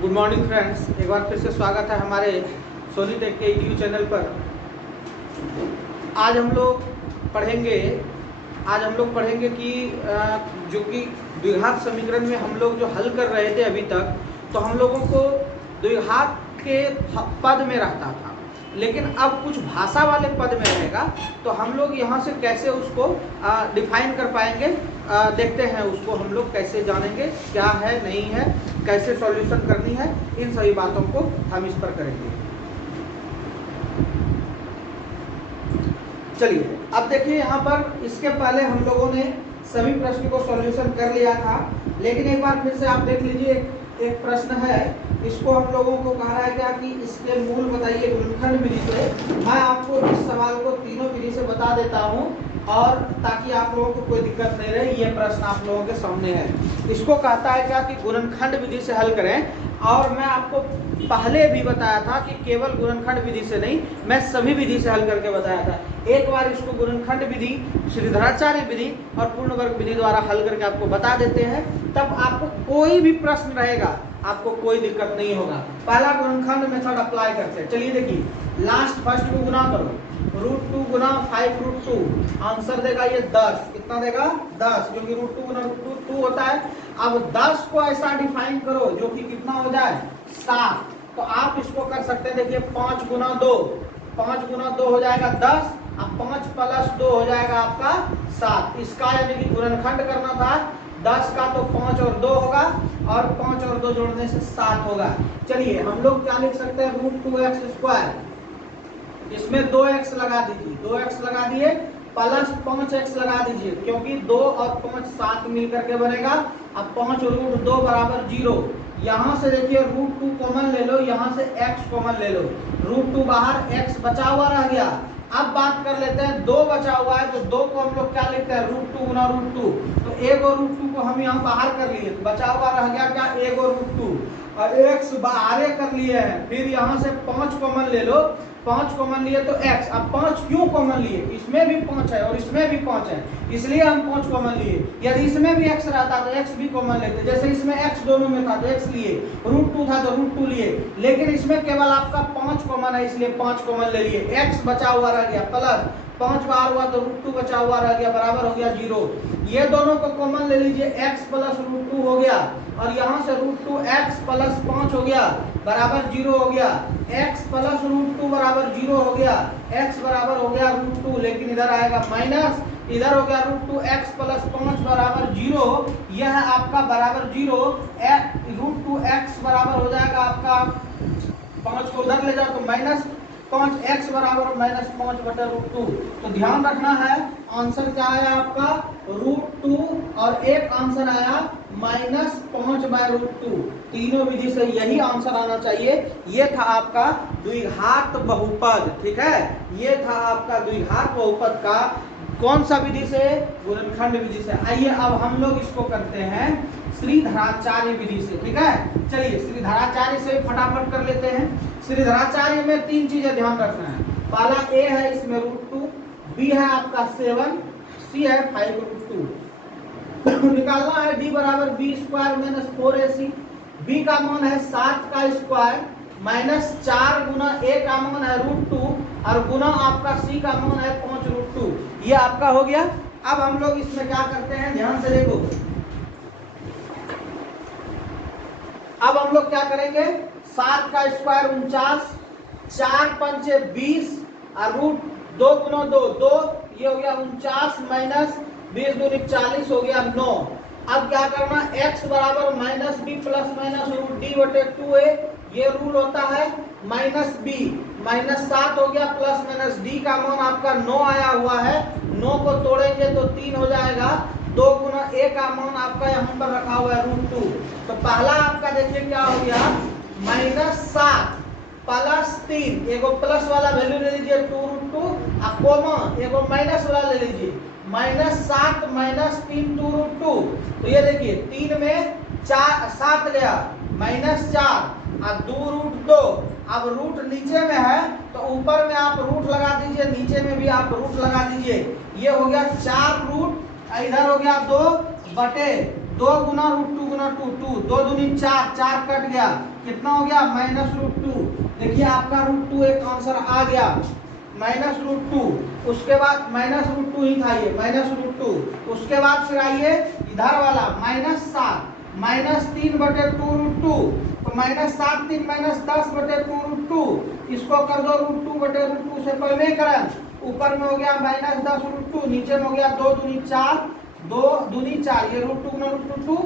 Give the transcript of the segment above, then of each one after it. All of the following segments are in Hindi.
गुड मॉर्निंग फ्रेंड्स, एक बार फिर से स्वागत है हमारे सोनीटेक के यूट्यूब चैनल पर। आज हम लोग पढ़ेंगे कि जो कि द्विघात समीकरण में हम लोग जो हल कर रहे थे अभी तक, तो हम लोगों को द्विघात के पद में रहता था, लेकिन अब कुछ भाषा वाले पद में रहेगा। तो हम लोग यहाँ से कैसे उसको डिफाइन कर पाएंगे, देखते हैं उसको हम लोग कैसे जानेंगे, क्या है नहीं है, कैसे सॉल्यूशन करनी है, इन सभी बातों को हम इस पर करेंगे। चलिए अब देखिए, यहाँ पर इसके पहले हम लोगों ने सभी प्रश्न को सॉल्यूशन कर लिया था, लेकिन एक बार फिर से आप देख लीजिए। एक प्रश्न है, इसको हम लोगों को कहा है क्या कि इसके मूल बताइए गुणनखंड विधि से। मैं आपको इस सवाल को तीनों विधि से बता देता हूं, और ताकि आप लोगों को कोई दिक्कत नहीं रहे। ये प्रश्न आप लोगों के सामने है। इसको कहता है क्या कि गुणनखंड विधि से हल करें। और मैं आपको पहले भी बताया था कि केवल गुणनखंड विधि से नहीं, मैं सभी विधि से हल करके बताया था। एक बार इसको गुणनखंड विधि, श्रीधराचार्य विधि और पूर्ण वर्ग विधि द्वारा हल करके आपको बता देते हैं, तब आपको कोई भी प्रश्न रहेगा आपको कोई दिक्कत नहीं होगा। पहला गुणनखंड मेथड अप्लाई करते हैं। चलिए देखिए, लास्ट फर्स्ट को गुना करो, √2 गुना 5√2, आंसर देगा ये 10। कितना देगा? 10, क्योंकि √2 गुना √2 होता है। अब 10 को ऐसा डिफाइन करो जो कि कितना हो जाए? 7। तो आप इसको कर सकते हैं, देखिए 5 गुना 2, 5 गुना 2 हो जाएगा 10। अब 5 प्लस 2 हो जाएगा आपका 7। इसका यानी कि गुणनखंड करना था 10 का, तो 5 और 2 होगा, और 5 और 2 जोड़ने से 7 होगा। चलिए हम लोग क्या लिख सकते हैं? √2x², इसमें 2x लगा दीजिए, 2x लगा दिए, प्लस 5x लगा दीजिए, क्योंकि 2 और 5 7 मिल करके बनेगा। अब 5 √2 बराबर 0। यहाँ से देखिए √2 कॉमन ले लो, यहाँ से x कॉमन ले लो, √2 बाहर, x बचा हुआ रह गया। अब बात कर लेते हैं, 2 बचा हुआ है, तो 2 को हम लोग क्या लिखते हैं? √2 गुना √2। तो 1 और √2 को हम यहाँ बाहर कर लिए, तो बचा हुआ रह गया क्या? 1 और √2, और x बाहर कर लिए हैं। फिर यहाँ से 5 कॉमन ले लो, 5 कॉमन लिए तो x। अब 5 क्यों कॉमन लिए? इसमें भी 5 है और इसमें भी 5 है, इसलिए हम 5 कॉमन लिए। यदि इसमें भी x रहता तो x भी कॉमन लेते, जैसे इसमें x दोनों में था तो x लिए, √2 था तो √2 लिए, लेकिन इसमें केवल आपका 5 कॉमन है, इसलिए 5 कॉमन ले लिए। x बचा हुआ रह गया, प्लस 5 बार हुआ तो √2 बचा हुआ रह गया, बराबर हो गया 0। ये दोनों को कॉमन ले लीजिए, x प्लस √2 हो गया, और यहाँ से √2x प्लस 5 हो गया, बराबर 0 हो गया। x प्लस √2 बराबर 0 हो गया, x बराबर हो गया √2, लेकिन इधर आएगा माइनस, इधर हो गया √2x प्लस 5 बराबर 0। यह है आपका बराबर 0। √2x बराबर हो जाएगा आपका, 5 को उधर ले जाओ तो माइनस 5, x बराबर -5 बटा √2। तो ध्यान रखना है, आंसर क्या आया आपका? √2, और एक आंसर आया -5/√2। तीनों विधि से यही आंसर आना चाहिए। ये था आपका द्विघात बहुपद, ठीक है, ये था आपका द्विघात बहुपद का कौन सा विधि से? गुणनखंड विधि से। आइए अब हम लोग इसको करते हैं श्रीधराचार्य विधि से, ठीक है। चलिए श्रीधराचार्य से फटाफट कर लेते हैं। श्रीधराचार्य में 3 चीजें ध्यान रखना है। पहला a है, इसमें √2, b है आपका 7, c है 5√2। निकालना है d बराबर b² - 4ac। b का मान है 7 का स्क्वायर, -4 गुना a का मान है √2, और गुना आपका c का मान है 5√2। ये आपका हो गया। अब हम लोग इसमें क्या करते हैं, ध्यान से देखो। अब हम लोग क्या करेंगे? 7 का स्क्वायर 49, 4 पंचे 20, और √2 गुना 2, 2, ये हो गया 49 माइनस 20 दूनी 40 हो गया 9। अब क्या करना? x बराबर -b प्लस माइनस √d/2a, ये रूल होता है -b, -7 हो गया, प्लस माइनस d का मान आपका 9 आया हुआ है, 9 को तोड़ेंगे तो 3 हो जाएगा, 2 गुना a का मान आपका यहाँ पर रखा हुआ है √2। तो पहला आपका देखिए क्या हो गया, -7 प्लस 3, एगो प्लस वाला वैल्यू ले लीजिए 2√2, और कॉमा एगो माइनस वाला ले लीजिए, -7 - 3 2√2। तो ये देखिए 3 में 7 गया, -4 और 2√2। अब रूट नीचे में है तो ऊपर में आप रूट लगा दीजिए, नीचे में भी आप रूट लगा दीजिए। ये हो गया 4 रूट, इधर हो गया 2 बटे 2 गुना रूट 2 गुना 2 2 2 दूनी 4 4 कट गया, कितना हो गया माइनस रूट 2। देखिए आपका रूट 2 एक आंसर आ गया माइनस रूट 2। उसके बाद माइनस रूट 2 ही था ये माइनस रूट 2। उसके बाद फिर आइए इधर वाला माइनस 7 माइनस 3/2 रूट 2, तो माइनस 7 3 माइनस 10/2 रूट 2। इसको कर दो रूट 2/2 से परिमेयकरण, ऊपर में हो गया माइनस 10 रूट 2, नीचे में हो गया 2 दूनी 4 2 दूनी 4, ये रूट 2 गुना रूट 2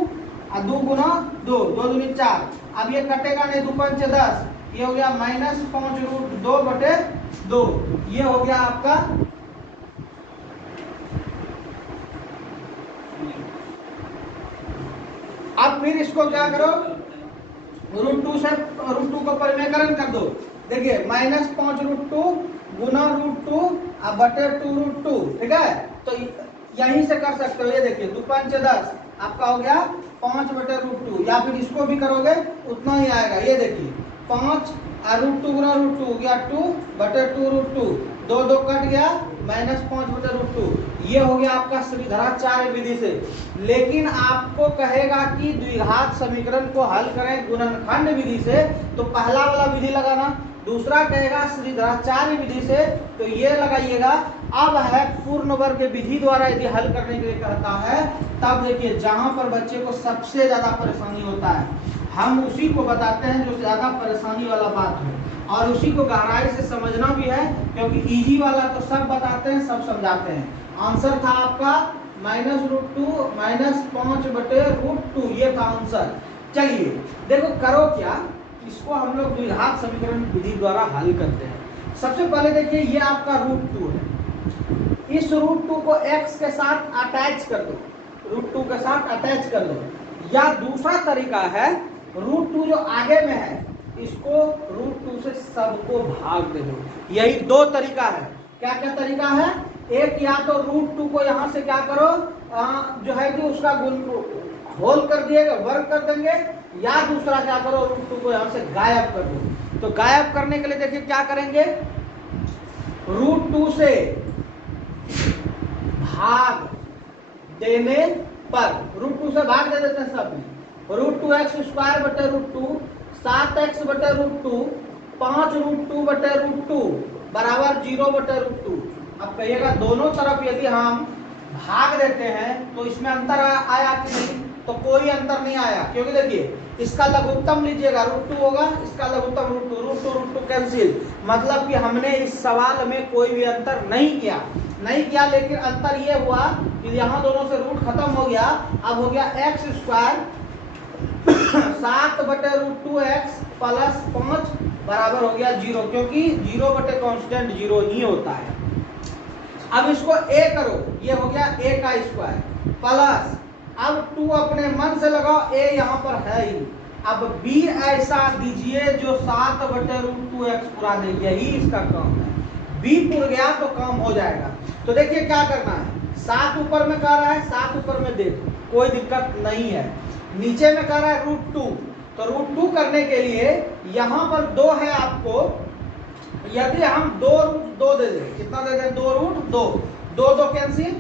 और 2 गुना 2 2 दूनी 4। अब ये कटेगा नहीं, 2 5 10, ये हो गया माइनस 5 रूट 2/2। ये हो गया आपका अब फिर इसको क्या करो रूट 2 से रूट 2 को परिमेयकरण कर दो। देखिए माइनस 5 रूट 2 गुना रूट 2 और बटे 2 रूट 2, ठीक है। तो यहीं से कर सकते हो, ये देखिए 2 5 10 आपका हो गया 5/√2, या फिर इसको भी करोगे उतना ही आएगा। ये देखिए 5 और रूट 2 गुना रूट 2 हो गया 2/2 रूट 2, 2 2 कट गया माइनस 5/√2। ये हो गया आपका श्रीधराचार्य विधि से। लेकिन आपको कहेगा कि द्विघात समीकरण को हल करें गुणनखंड विधि से, तो पहला वाला विधि लगाना। दूसरा कहेगा श्रीधराचार्य विधि से, तो ये लगाइएगा। अब है पूर्ण वर्ग विधि द्वारा यदि हल करने के लिए कहता है, तब देखिए जहां पर बच्चे को सबसे ज्यादा परेशानी होता है हम उसी को बताते हैं जो ज्यादा परेशानी वाला बात है, और उसी को गहराई से समझना भी है, क्योंकि इजी वाला तो सब बताते हैं सब समझाते हैं। आंसर था आपका -√2 माइनस 5/√2, ये था आंसर। चलिए देखो करो क्या, इसको हम लोग द्विघात समीकरण विधि द्वारा हल करते हैं। सबसे पहले देखिए ये आपका √2 है, इस √2 को x के साथ अटैच कर दो, √2 के साथ अटैच कर दो। या दूसरा तरीका है √2 जो आगे में है इसको √2 से सबको भाग दे दो। यही दो तरीका है। क्या क्या तरीका है? एक, या तो √2 को यहाँ से क्या करो जो है कि उसका गुण होल कर दिएगा, वर्ग कर देंगे, या दूसरा क्या करो √2 को यहाँ से गायब कर दो। तो गायब करने के लिए देखिए क्या करेंगे, √2 से भाग देने पर √2 से भाग दे देते हैं सब में। √2x² 7x/√2 5√2/√2 बराबर 0/√2। अब कहिएगा दोनों तरफ यदि हम भाग देते हैं तो इसमें अंतर आया कि नहीं? तो कोई अंतर नहीं आया, क्योंकि देखिए इसका लघुत्तम लीजिएगा √2 होगा, इसका लघुत्तम √2 कैंसिल। मतलब कि हमने इस सवाल में कोई भी अंतर नहीं किया, लेकिन अंतर ये हुआ कि यहाँ दोनों से रूट खत्म हो गया। अब हो गया x² 7/√2x प्लस 5 बराबर हो गया 0, क्योंकि 0/कांस्टेंट 0 ही होता है। अब इसको a करो, ये हो गया a² प्लस, अब 2 अपने मन से लगाओ, a यहाँ पर है ही। अब b ऐसा दीजिए जो 7/√2x पुरा दे, यही इसका काम है। b पुर गया तो काम हो जाएगा। तो देखिए क्या करना है, 7 ऊपर में कह रहा है 7 ऊपर में दे दो, कोई दिक्कत नहीं है। नीचे में कह रहा है √2, तो √2 करने के लिए यहाँ पर 2 है आपको, यदि हम 2√2 दे दें, कितना दे दें 2√2, 2 कैंसिल।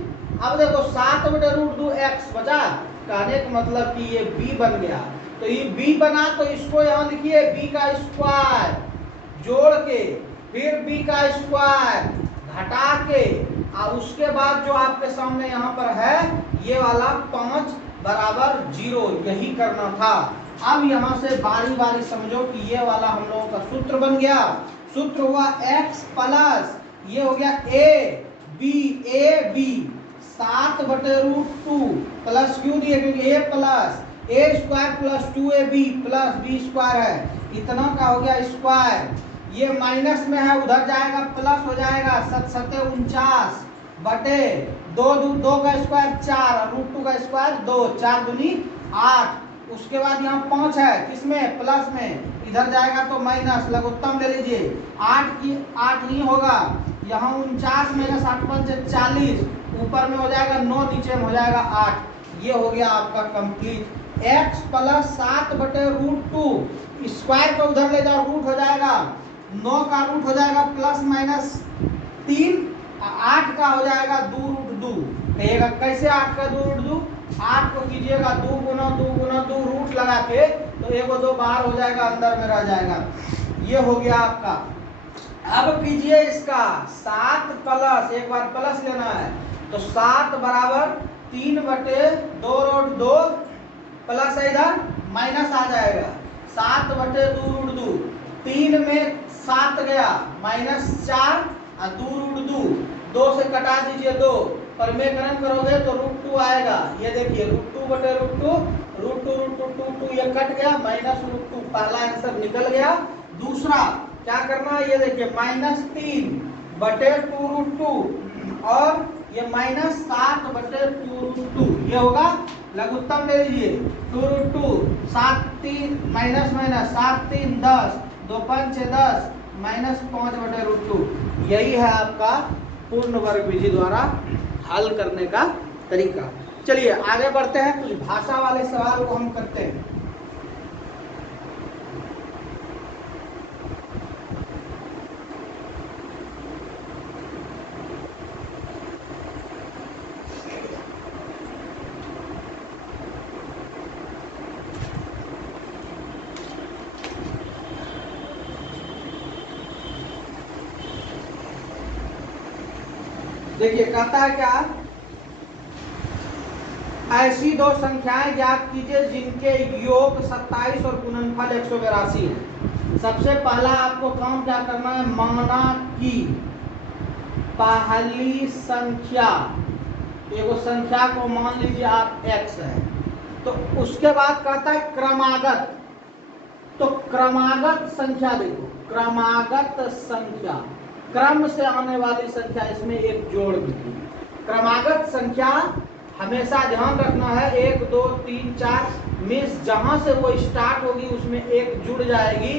अब देखो 7/√2x बचा, कहने का मतलब कि ये b बन गया। तो ये b बना तो इसको यहाँ लिखिए b² जोड़ के, फिर b² घटा के, और उसके बाद जो आपके सामने यहाँ पर है ये वाला 5 बराबर 0, यही करना था। अब यहाँ से बारी बारी समझो कि ये वाला हम लोगों का सूत्र बन गया। सूत्र हुआ x प्लस, ये हो गया a b 7/√2 प्लस क्यों दिए, क्योंकि a plus a² plus 2ab plus b² है, इतना का हो गया स्क्वायर। ये माइनस में है, उधर जाएगा प्लस हो जाएगा 7 49 बटे 2 का स्क्वायर 4 और √2 का स्क्वायर 2, 4 दूनी 8। उसके बाद यहाँ 5 है, किसमें प्लस में, इधर जाएगा तो माइनस, लघुत्तम ले लीजिए 8 नहीं होगा, यहाँ 49 माइनस 8 5 40, ऊपर में हो जाएगा 9, नीचे में हो जाएगा 8। ये हो गया आपका कंप्लीट। x प्लस 7/√2 स्क्वायर को उधर ले जाओ, रूट हो जाएगा 9 का रूट हो जाएगा प्लस माइनस 3, 8 का हो जाएगा 2√2। कहिएगा कैसे 8 का 2√2? 8 को कीजिएगा 2 गुना 2 गुना 2 रूट लगा के, तो 1 और 2 बाहर हो जाएगा, अंदर में रह जाएगा। ये हो गया आपका। अब कीजिए इसका 7 प्लस, एक बार प्लस लेना है, तो 7 बराबर 3/2 प्लस है, इधर माइनस आ जाएगा, 7/2 3 में 7 गया -4 और 2 2 से कटा दीजिए 2, परिमेयकरण करोगे तो √2 आएगा। ये देखिए √2/√2 ये कट गया, -√2, पहला आंसर निकल गया। दूसरा क्या करना है, ये देखिए -3/2√2 और ये -7/2√2, ये होगा लघुत्तम ले लीजिए 2√2, 7 3 माइनस 7 3 10, 2 5 6 10, -5/√2। यही है आपका पूर्ण वर्ग विधि द्वारा हल करने का तरीका। चलिए आगे बढ़ते हैं, कुछ भाषा वाले सवाल को हम करते हैं। देखिए कहता है क्या, ऐसी दो संख्याएं ज्ञात कीजिए जिनके योग 27 और गुणनफल 182 है। सबसे पहला आपको काम क्या करना है, माना कि पहली संख्या, एगो संख्या को मान लीजिए आप x है, तो उसके बाद कहता है क्रमागत। तो क्रमागत संख्या देखो, क्रमागत संख्या, क्रम से आने वाली संख्या, इसमें एक जोड़ दीजिए। क्रमागत संख्या हमेशा ध्यान रखना है 1 2 3 4 में जहां से वो स्टार्ट होगी उसमें एक जुड़ जाएगी,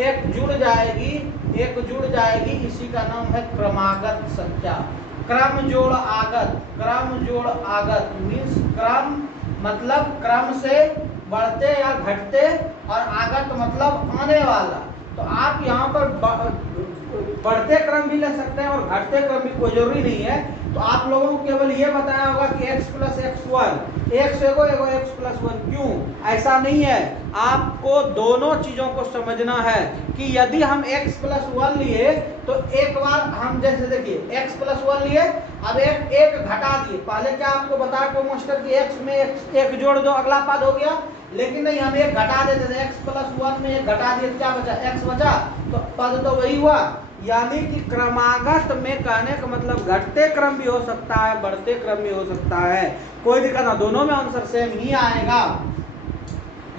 एक जुड़ जाएगी, एक जुड़ जाएगी, इसी का नाम है क्रमागत संख्या। क्रम जोड़ आगत, क्रम जोड़ आगत मीन्स क्रम मतलब क्रम से बढ़ते या घटते, और आगत मतलब आने वाला। तो आप यहाँ पर बढ़ते क्रम भी ले सकते हैं और घटते क्रम भी, कोई जरूरी नहीं है। तो आप लोगों को केवल ये बताया होगा कि x + x1, x एगो x + 1, क्यों ऐसा नहीं है। आपको दोनों चीजों को समझना है कि यदि हम x + 1 लिए तो एक बार हम जैसे देखिए x + 1 लिए, अब एक घटा दिए। पहले क्या आपको बताया को मास्टर कि x में एक जोड़ दो, अगला पद हो गया, लेकिन नहीं, हम एक घटा देते थे, x + 1 में एक घटा दिए, क्या बचा, x बचा, तो पद तो वही हुआ। यानी कि क्रमागत में कहने का मतलब घटते क्रम भी हो सकता है, बढ़ते क्रम भी हो सकता है, कोई दिक्कत ना, दोनों में आंसर सेम ही आएगा।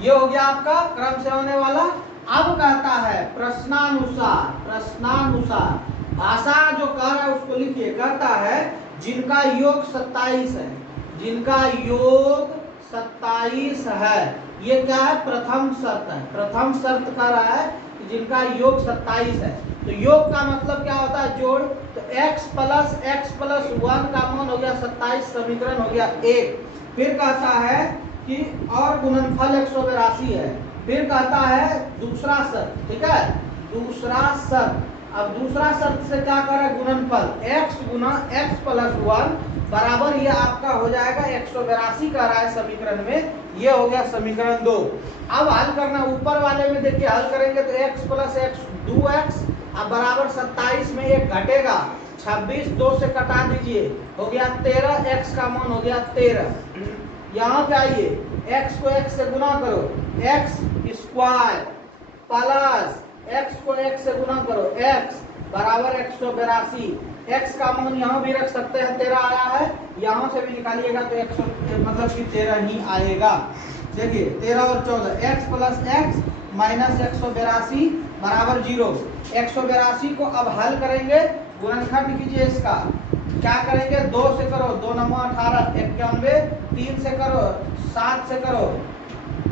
ये हो गया आपका क्रम से होने वाला। अब कहता है प्रश्नानुसार, प्रश्नानुसार भाषा जो कह रहा है उसको लिखिए। कहता है जिनका योग 27 है, जिनका योग 27 है, ये क्या है, प्रथम शर्त है। प्रथम शर्त कह रहा है कि जिनका योग 27 है। तो योग का मतलब क्या होता है, जोड़। तो x + 1 का मान हो गया 27, समीकरण हो गया 1। फिर कहता है कि और गुणनफल 182 है। फिर कहता है दूसरा शर्त, ठीक है, दूसरा शर्त। अब दूसरा शर्त से क्या कर रहा है, गुणनफल x गुना x + 1 बराबर, ये आपका हो जाएगा 182 कह रहा है समीकरण में, ये हो गया समीकरण 2। अब हल करना, ऊपर वाले में देखिए हल करेंगे तो x + x 2x, अब बराबर 27 में एक घटेगा, 26 2 से कटा दीजिए, हो गया 13, x का मान हो गया 13। यहाँ पे आइए, x को x से गुना करो, x² प्लस x को x से गुना करो, x बराबर 182। x का मान यहाँ भी रख सकते हैं, 13 आया है, यहाँ से भी निकालिएगा तो 100 मतलब कि 13 ही आएगा। देखिए 13 और 14, x + x माइनस 182 बराबर 0। 182 को अब हल करेंगे, गुणनखंड कीजिए इसका। क्या करेंगे, 2 से करो, 2 9 18, 91, 3 से करो, 7 से करो,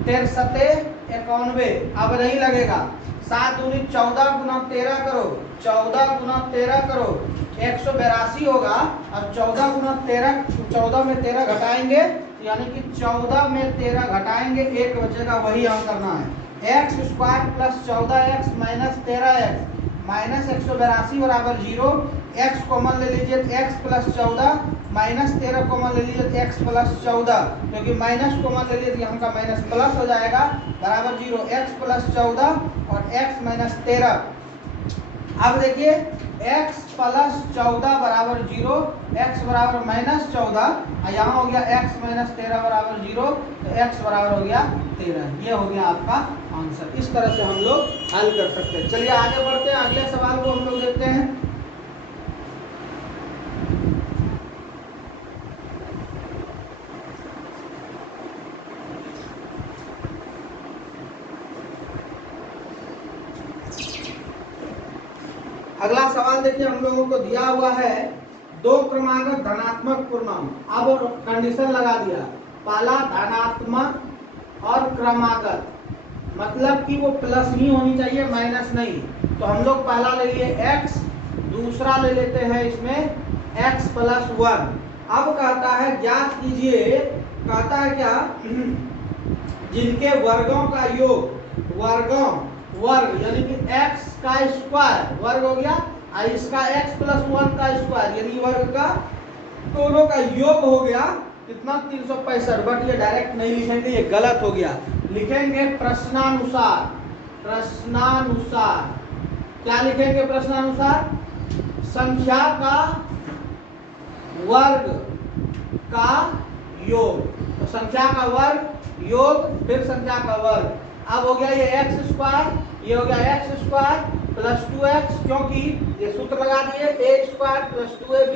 13 7 91, अब नहीं लगेगा। 7 दूनी 14 गुना 13 करो, 14 गुना 13 करो, 182 होगा। अब 14 गुना 13, 14 में 13 घटाएंगे, यानी कि 14 में 13 घटाएंगे, 1 बचेगा, वही हम करना है। x² + 14x - 13x माइनस 182 बराबर 0। x कॉमन ले लीजिए तो x प्लस 14 माइनस 13 कॉमन ले लीजिए तो x प्लस 14, क्योंकि माइनस कॉमन ले लीजिए तो यहाँ का माइनस प्लस हो जाएगा बराबर 0। x प्लस 14 और x माइनस 13। अब देखिए x प्लस 14 बराबर 0, x बराबर माइनस 14 और यहाँ हो गया x माइनस 13 बराबर 0, तो x बराबर हो गया 13। ये हो गया आपका आंसर। इस तरह से हम लोग हल कर सकते हैं। चलिए आगे बढ़ते हैं, अगले सवाल को हम लोग देखते हैं। अगला सवाल देखिए, हम लोगों को दिया हुआ है दो क्रमागत धनात्मक पूर्णांक। अब कंडीशन लगा दिया, पहला धनात्मक और क्रमागत, मतलब कि वो प्लस ही होनी चाहिए, माइनस नहीं। तो हम लोग पहला ले लिए x, दूसरा ले लेते हैं इसमें x प्लस 1। अब कहता है ज्ञात कीजिए, कहता है क्या, जिनके वर्गों का योग, वर्गों वर्ग यानी कि x का स्क्वायर वर्ग हो गया और इसका x प्लस 1 का स्क्वायर यानी वर्ग का दोनों का योग हो गया कितना, 365। बट ये डायरेक्ट नहीं लिखेंगे, ये गलत हो गया। लिखेंगे प्रश्नानुसार। प्रश्नानुसार क्या लिखेंगे? प्रश्नानुसार संख्या का वर्ग का योग, तो संख्या का वर्ग योग फिर संख्या का वर्ग। अब हो गया ये एक्स स्क्वायर, ये हो गया एक्स स्क्वायर प्लस 2x, क्योंकि ये सूत्र लगा दिए A square plus 2ab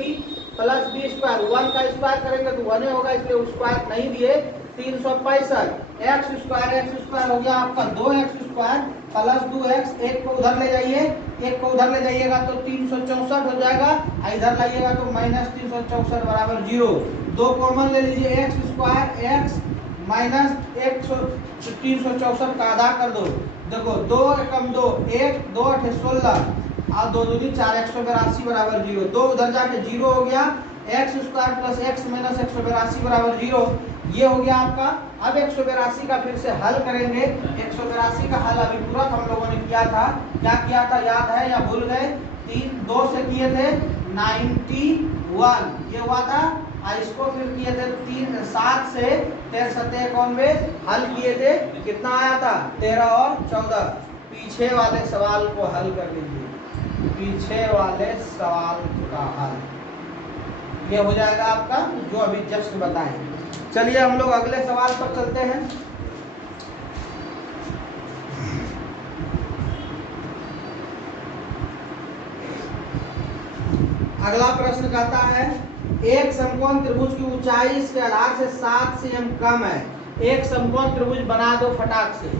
plus B square. 1 का स्क्वायर करेंगे तो 1 होगा, इसलिए स्क्वायर नहीं दिए। 365 एक्स स्क्वायर हो गया आपका 2x स्क्वायर प्लस 2x। एक को उधर ले जाइए, एक को उधर ले जाइएगा तो 364 हो जाएगा, इधर लाइएगा तो माइनस 364 बराबर 0। 2 कॉमन ले लीजिए, एक्स स्क्वायर एक्स माइनस 364 का आधा कर दो। देखो 2 एकम 2 1, 2 8 16 और 2 दूनी 4, 182 बराबर 0। 2 उधर जाके 0 हो गया। X square plus x minus 182 बराबर 0, ये हो गया आपका। अब 182 का फिर से हल करेंगे। 182 का हल अभी तुरंत हम लोगों ने किया था। क्या किया था याद है या भूल गए? 2 से किए थे 91, ये हुआ था। और इसको फिर किए थे 7 से 13 हल किए थे, कितना आया था? 13 और 14। पीछे वाले सवाल को हल कर लीजिए, पीछे वाले सवाल का हल ये हो जाएगा आपका जो अभी जस्ट बताएं। चलिए हम लोग अगले सवाल पर चलते हैं। अगला प्रश्न कहता है एक समकोण त्रिभुज की ऊंचाई इसके आधार से 7 सें कम है। एक समकोण त्रिभुज बना दो फटाक से।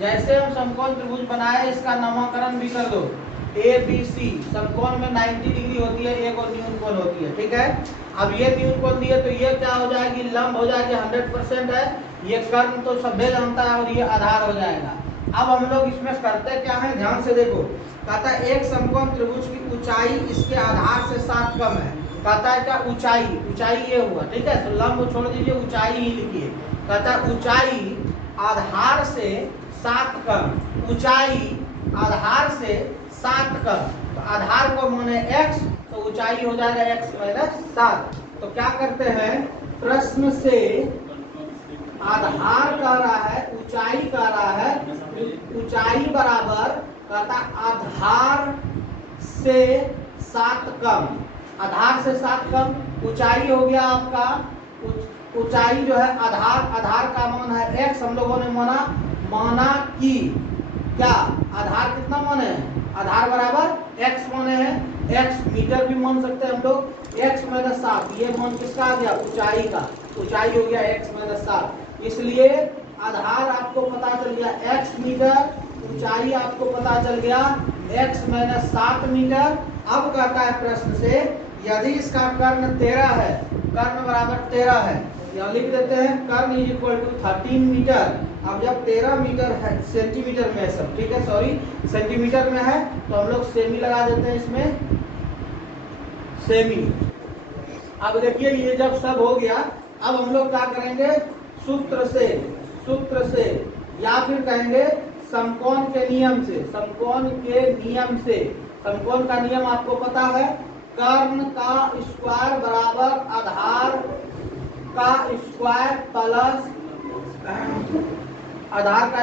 जैसे हम समकोण त्रिभुज बनाए इसका नामकरण भी कर दो। ए बी सी समकोण में 90 डिग्री होती है, एक और न्यून कोण होती है, ठीक है। अब ये न्यून कोण दिए तो ये क्या हो जाएगी? लंब हो जाएगी, 100% है। ये कर्ण तो सभ्य जानता है और ये आधार हो जाएगा। अब हम लोग इसमें करते क्या है, ध्यान से देखो। कहता है एक समकोण त्रिभुज की ऊंचाई इसके आधार से 7 कम है। कहता है क्या? ऊंचाई, ऊंचाई ये हुआ, ठीक है। तो लंब छोड़ दीजिए, ऊंचाई ही लिखिए। कहता है ऊंचाई आधार से 7 कम, ऊंचाई आधार से 7 कम। तो आधार को माने x, तो ऊंचाई हो जाएगा x माइनस 7। तो क्या करते हैं, प्रश्न से आधार कह रहा है, ऊंचाई कह रहा है, ऊंचाई बराबर कहता आधार से 7 कम। आधार से 7 कम, ऊंचाई हो गया आपका, ऊंचाई जो है आधार, आधार का मान है x। हम लोगों ने माना कि क्या आधार कितना माने हैं? आधार बराबर x माने हैं। x मीटर भी मान सकते हैं हम लोग। x माइनस 7 ये मान किसका आ गया? ऊंचाई का। ऊंचाई हो गया x माइनस 7, इसलिए आधार आपको पता चल गया x मीटर, ऊंचाई आपको पता चल गया x माइनस 7 मीटर। अब कहता है प्रश्न से यदि इसका कर्ण 13 है, कर्ण बराबर 13 है, यहाँ लिख देते हैं कर्ण इज इक्वल टू 13 मीटर। अब जब 13 मीटर है, सेंटीमीटर में है सब, ठीक है, सॉरी सेंटीमीटर में है, तो हम लोग सेमी लगा देते हैं इसमें, सेमी। अब देखिए ये जब सब हो गया, अब हम लोग क्या करेंगे? सूत्र से या फिर कहेंगे समकोण के नियम से, समकोण के नियम से समकोण का नियम आपको पता है, कर्ण का स्क्वायर बराबर आधार का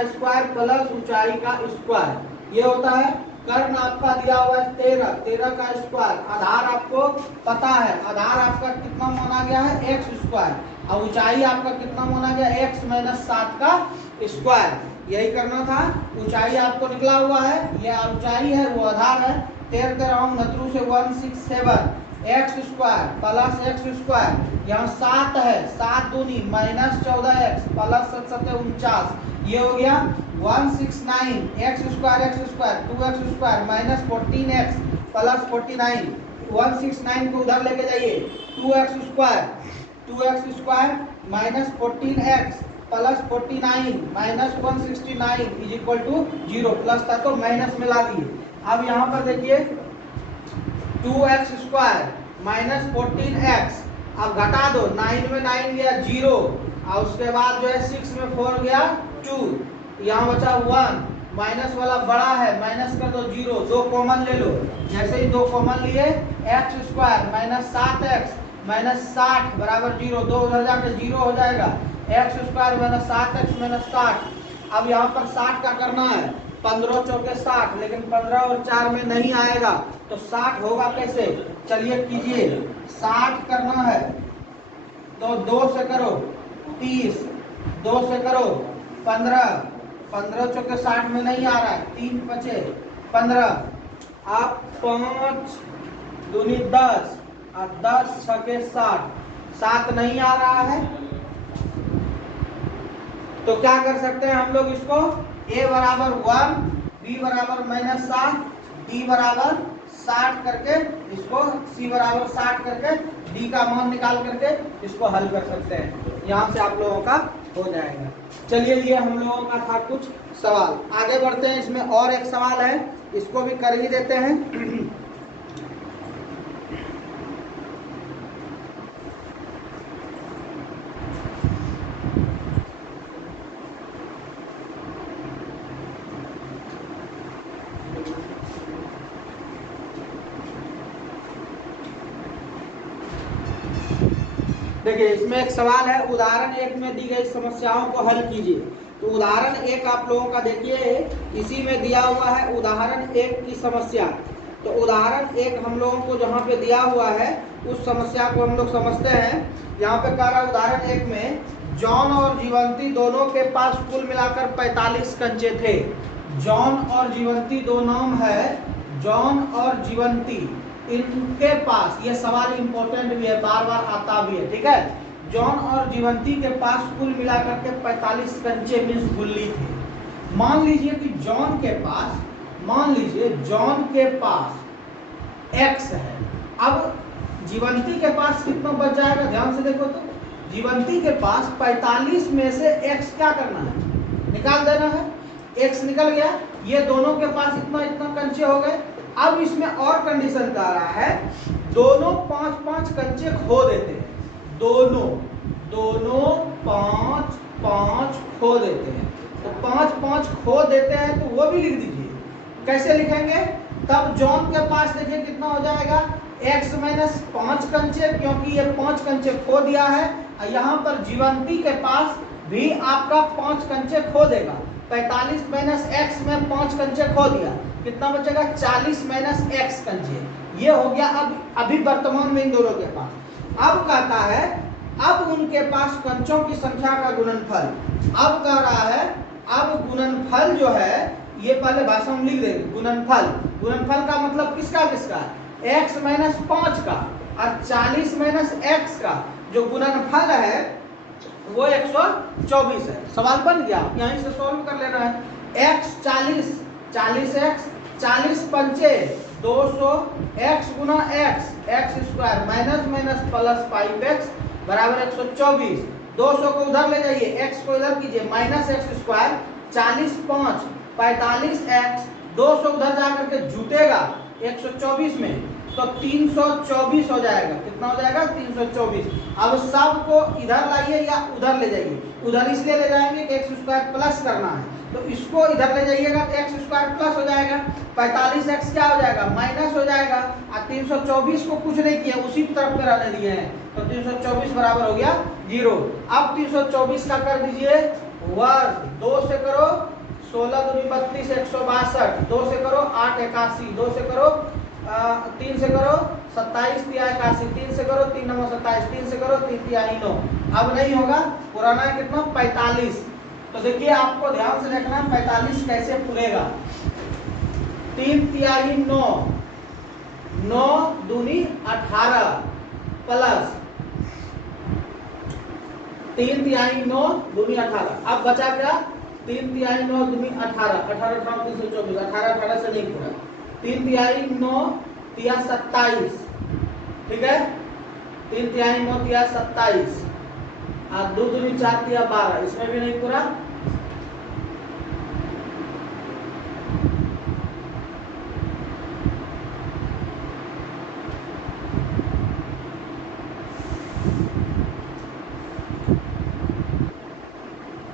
स्क्वायर प्लस ऊंचाई का स्क्वायर। ये होता है कर्ण आपका दिया हुआ है 13 का स्क्वायर, आधार आपको पता है, आधार आपका कितना माना गया है एक्स स्क्वायर, और ऊंचाई आपका कितना माना गया एक्स माइनस 7 का स्क्वायर। यही करना था। ऊंचाई आपको निकला हुआ है, ये ऊंचाई है वो आधार है, 13 नतरू से 167 x square plus x square, यहाँ 7 है, 7 दूनी माइनस 14 एक्स प्लस 7 49, ये हो गया 169 x square 2 x square minus 14 x plus 49, 169 को उधर लेके जाइए, 2 x square minus 14 x plus 49 minus 169 is equal to 0, plus था तो माइनस में ला दिए। अब यहाँ पर देखिए 2x स्क्वायर माइनस 14x, अब घटा दो, 9 में 9 गया 0, और उसके बाद जो है 6 में 4 गया 2, यहाँ बचा 1, माइनस वाला बड़ा है, माइनस कर दो 0, 2 कॉमन ले लो, जैसे ही 2 कॉमन लिए x square minus 7x minus 60 बराबर 0, 2 उधर जाके 0 हो जाएगा, x square minus 7x minus 60। अब यहाँ पर 60 का करना है, 15 चौके 60, लेकिन 15 और 4 में नहीं आएगा, तो 60 होगा कैसे, चलिए कीजिए, 60 करना है तो 2 से करो 30, 2 से करो 15, 15 चौके 60 में नहीं आ रहा है, 3 बचे 15, आप 5 दूनी 10 और 10 छके 60, 7 नहीं आ रहा है, तो क्या कर सकते हैं हम लोग इसको, a बराबर 1, b बराबर माइनस 7, d बराबर 60 करके इसको, c बराबर 60 करके d का मान निकाल करके इसको हल कर सकते हैं। यहाँ से आप लोगों का हो जाएगा। चलिए ये हम लोगों का था कुछ सवाल, आगे बढ़ते हैं। इसमें और एक सवाल है, इसको भी कर ही देते हैं। देखिए इसमें एक सवाल है, उदाहरण 1 में दी गई समस्याओं को हल कीजिए। तो उदाहरण 1 आप लोगों का देखिए, इसी में दिया हुआ है उदाहरण 1 की समस्या। तो उदाहरण 1 हम लोगों को जहाँ पे दिया हुआ है उस समस्या को हम लोग समझते हैं। यहाँ पे कह रहा है उदाहरण 1 में, जॉन और जीवंती दोनों के पास कुल मिलाकर 45 कंचे थे। जॉन और जीवंती दो नाम है, जॉन और जीवंती, इनके पास, ये सवाल इंपॉर्टेंट भी है, बार बार आता भी है, ठीक है। जॉन और जीवंती के पास कुल मिलाकर के 45 कंचे मीन्स गुल्ली थे। मान लीजिए कि जॉन के पास, मान लीजिए जॉन के पास x है, अब जीवंती के पास कितना बच जाएगा, ध्यान से देखो तो, जीवंती के पास 45 में से x क्या करना है, निकाल देना है, x निकल गया, ये दोनों के पास इतना इतना कंचे हो गए। अब इसमें और कंडीशन का रहा है, दोनों 5-5 कंचे खो देते हैं, दोनों 5-5 खो देते हैं, तो 5-5 खो देते हैं, तो वो भी लिख दीजिए। कैसे लिखेंगे, तब जॉन के पास देखिए कितना हो जाएगा, x माइनस 5 कंचे, क्योंकि ये 5 कंचे खो दिया है, और यहाँ पर जीवंती के पास भी आपका 5 कंचे खो देगा। 45 माइनस x में 5 कंचे खो दिया, कितना बचेगा, 40 माइनस x कंचे। ये हो गया अब अभी वर्तमान में इन दोनों के पास। अब कहता है, अब उनके पास कंचों की संख्या का गुणनफल। अब कह रहा है, अब गुणनफल जो है, ये पहले भाषा में लिख देंगे, गुणनफल। गुणनफल का मतलब किसका किसका, x माइनस 5 का और 40 माइनस x का जो गुणनफल है वो 124 है। सवाल बन गया, यहीं से सॉल्व कर लेना है। x 40, 40x, 40 पंचे 200, x गुना x square minus minus plus 5x बराबर 124। 200 को उधर ले जाइए, x को इधर कीजिए, माइनस x स्क्वायर, 40 5 45x, 200 उधर जाकर के जुटेगा 124 में, तो 324 हो जाएगा। कितना हो जाएगा, 324। अब सब को इधर लाइए या उधर ले जाइए, उधर इसलिए ले जाएंगे कि एक्स स्क्वायर प्लस करना है, तो इसको इधर ले जाइएगा तो एक्स स्क्वायर प्लस हो जाएगा। 45x क्या हो जाएगा, माइनस हो जाएगा। और 324 को कुछ नहीं किया, उसी तरफ में रहने दिए हैं, तो 324 बराबर हो गया 0। अब 324 का कर दीजिए वर्ग, 2 से करो 16 दूनी 32 162, 2 से करो 8 81, 2 से करो 3 से करो 27 तिया 81, 3 से करो 3 9 27, 3 से करो 3 तिया 9। अब नहीं होगा, पुराना है कितना 45। तो देखिए आपको ध्यान से देखना 45 कैसे खुलेगा। 3 तिहाई 9, 9 दूनी 18 प्लस 3 तिहाई 9 दूनी 18। अब बचा क्या, 3 तिहाई 9 दूनी 18, 18 18 324, 18 18 से नहीं पूरा। 3 तिहाई 9 तिया 27, ठीक है, 3 तिहाई 9 तिया 27 और 2 दूनी 4 तिया 12, इसमें भी नहीं पूरा।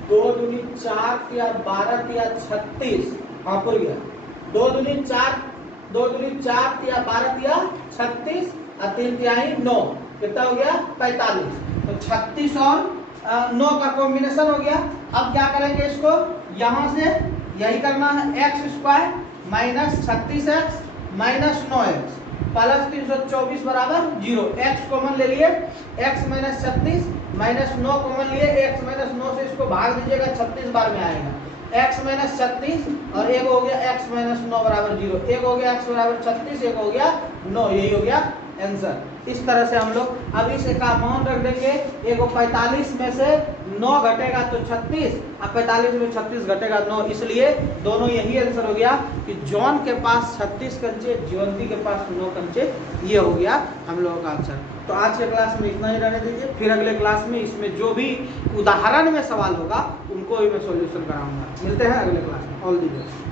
दो दूनी 4 तिया 12 तिया 36, हाँ पूर गया। 2 दूनी 4, 2 दूनी 4 तिया 12 तिया 36 और 3 तिहाई 9, कितना हो गया 45। तो 36 और 9 का कॉम्बिनेशन हो गया। अब क्या करेंगे इसको, यहां से यही करना है, x square minus 36x minus 9x plus 324 बराबर 0। x कॉमन ले लिए, x माइनस 36 माइनस 9 कॉमन लिए, x माइनस 9 से इसको भाग दीजिएगा 36 बार में आएगा। x माइनस 36 और एक हो गया x माइनस 9 बराबर 0, एक हो गया x बराबर 36, एक हो गया 9, यही हो गया आंसर। इस तरह से हम लोग अब इस का मान रख देंगे। एक 45 में से 9 घटेगा तो 36 और 45 में 36 घटेगा 9, इसलिए दोनों यही आंसर हो गया कि जॉन के पास 36 कंचे, ज्योति के पास 9 कंचे। ये हो गया हम लोगों का आंसर। तो आज के क्लास में इतना ही रहने दीजिए, फिर अगले क्लास में इसमें जो भी उदाहरण में सवाल होगा उनको ही मैं सॉल्यूशन कराऊंगा। मिलते हैं अगले क्लास में। All the best.